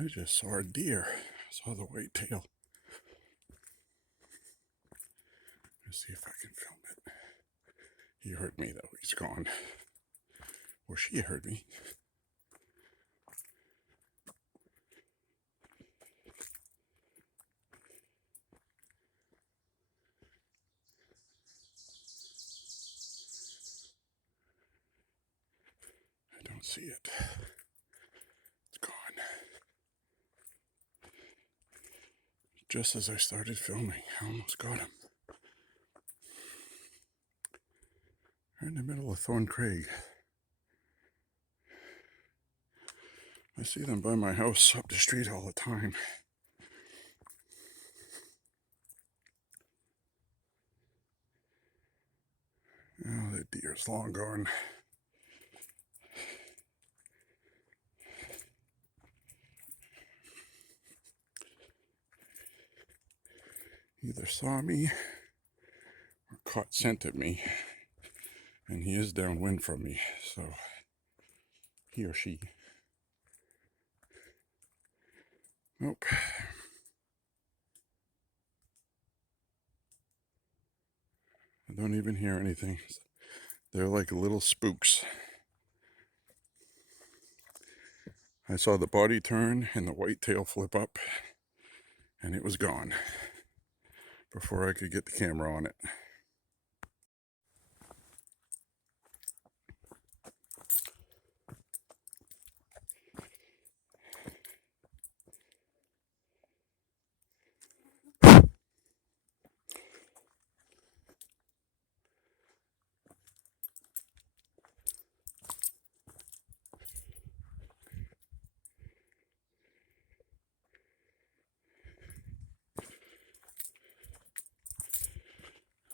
I just saw a deer. Saw the white tail. Let's see if I can film it. He heard me though. He's gone. Or she heard me. I don't see it. It's gone. Just as I started filming, I almost got him. Right in the middle of Thorncrag. I see them by my house up the street all the time. Oh, that deer's long gone. Either saw me or caught scent at me. And he is downwind from me, so he or she. Nope. I don't even hear anything. They're like little spooks. I saw the body turn and the white tail flip up, and it was gone before I could get the camera on it.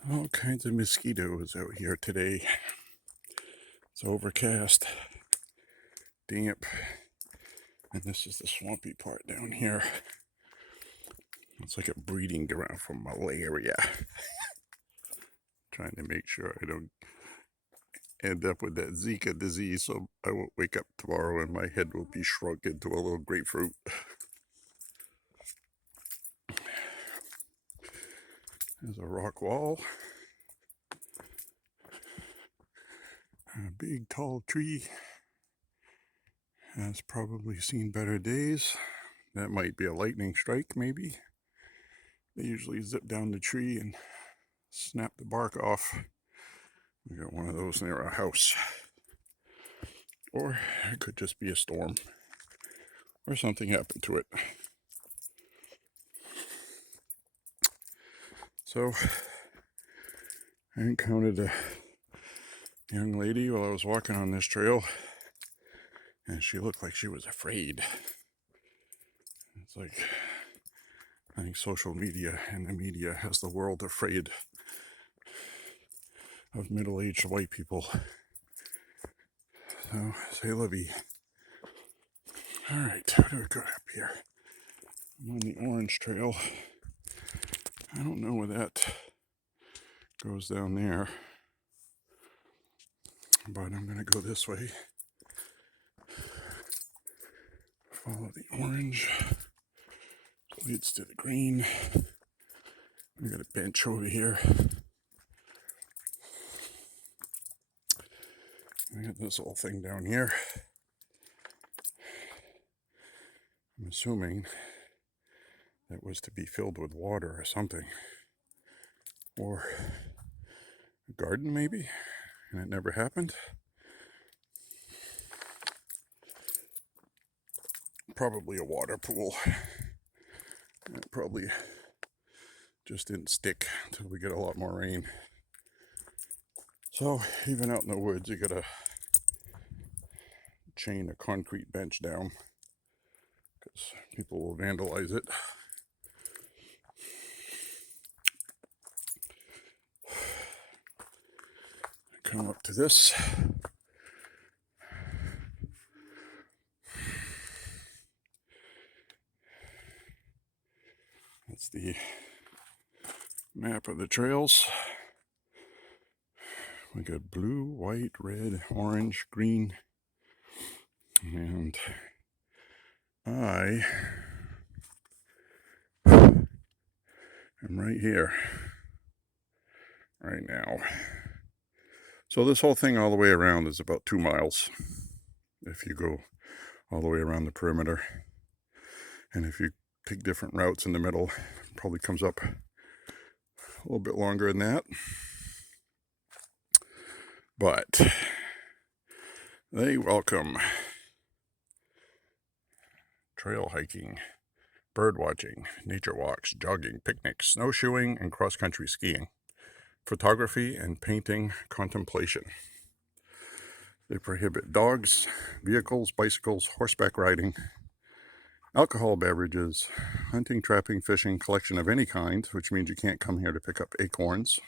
All kinds of mosquitoes out here today. It's overcast, damp, and this is the swampy part down here. It's like a breeding ground for malaria. Trying to make sure I don't end up with that Zika disease, so I won't wake up tomorrow and my head will be shrunk into a little grapefruit. There's a rock wall. A big tall tree has probably seen better days. That might be a lightning strike, maybe. They usually zip down the tree and snap the bark off. We got one of those near our house. Or it could just be a storm. Or something happened to it. So, I encountered a young lady while I was walking on this trail, and she looked like she was afraid. It's like, I think social media and the media has the world afraid of middle-aged white people. So, say la vie. Alright, how do we go up here? I'm on the orange trail. I don't know where that goes down there, but I'm going to go this way. Follow the orange. It leads to the green. We got a bench over here. I got this whole thing down here. I'm assuming that was to be filled with water or something. Or a garden maybe, and it never happened. Probably a water pool. It probably just didn't stick until we get a lot more rain. So even out in the woods, you gotta chain a concrete bench down because people will vandalize it. Come up to this. That's the map of the trails. We got blue, white, red, orange, green, and I am right here, right now. So this whole thing all the way around is about 2 miles if you go all the way around the perimeter. And if you take different routes in the middle, it probably comes up a little bit longer than that. But they welcome trail hiking, bird watching, nature walks, jogging, picnics, snowshoeing, and cross-country skiing, photography and painting contemplation. They prohibit dogs, vehicles, bicycles, horseback riding, alcohol beverages, hunting, trapping, fishing, collection of any kind, which means you can't come here to pick up acorns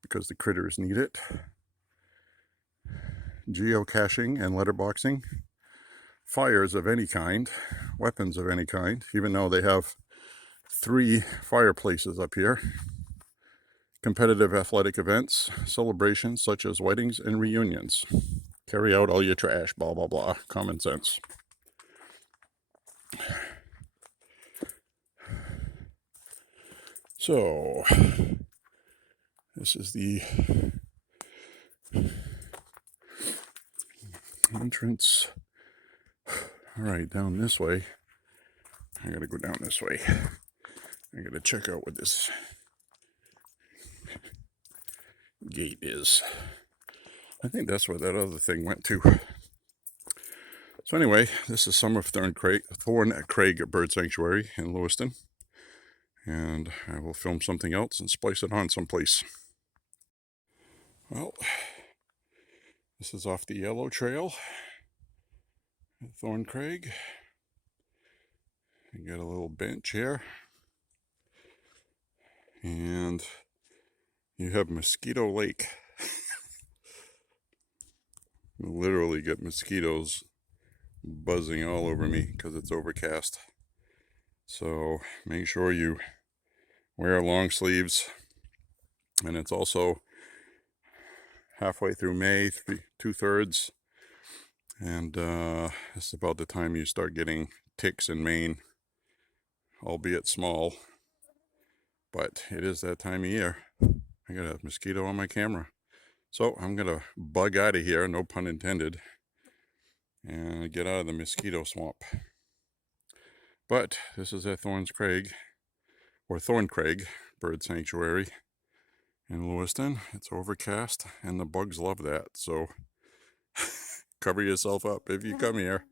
because the critters need it, geocaching and letterboxing, fires of any kind, weapons of any kind, even though they have 3 fireplaces up here, competitive athletic events, celebrations such as weddings and reunions, carry out all your trash, blah, blah, blah, common sense. So, this is the entrance. All right, down this way. I gotta go down this way. I gotta check out what this gate is. I think that's where that other thing went to. So anyway, this is some of Thorncrag Bird Sanctuary in Lewiston. And I will film something else and splice it on someplace. Well, this is off the Yellow Trail at Thorncrag. You got a little bench here. And you have Mosquito Lake. You literally get mosquitoes buzzing all over me because it's overcast. So make sure you wear long sleeves. And it's also halfway through May, 2/3. And it's about the time you start getting ticks in Maine, albeit small. But it is that time of year. I got a mosquito on my camera. So I'm going to bug out of here, no pun intended, and get out of the mosquito swamp. But this is at Thorncrag Bird Sanctuary in Lewiston. It's overcast and the bugs love that. So cover yourself up if you come here.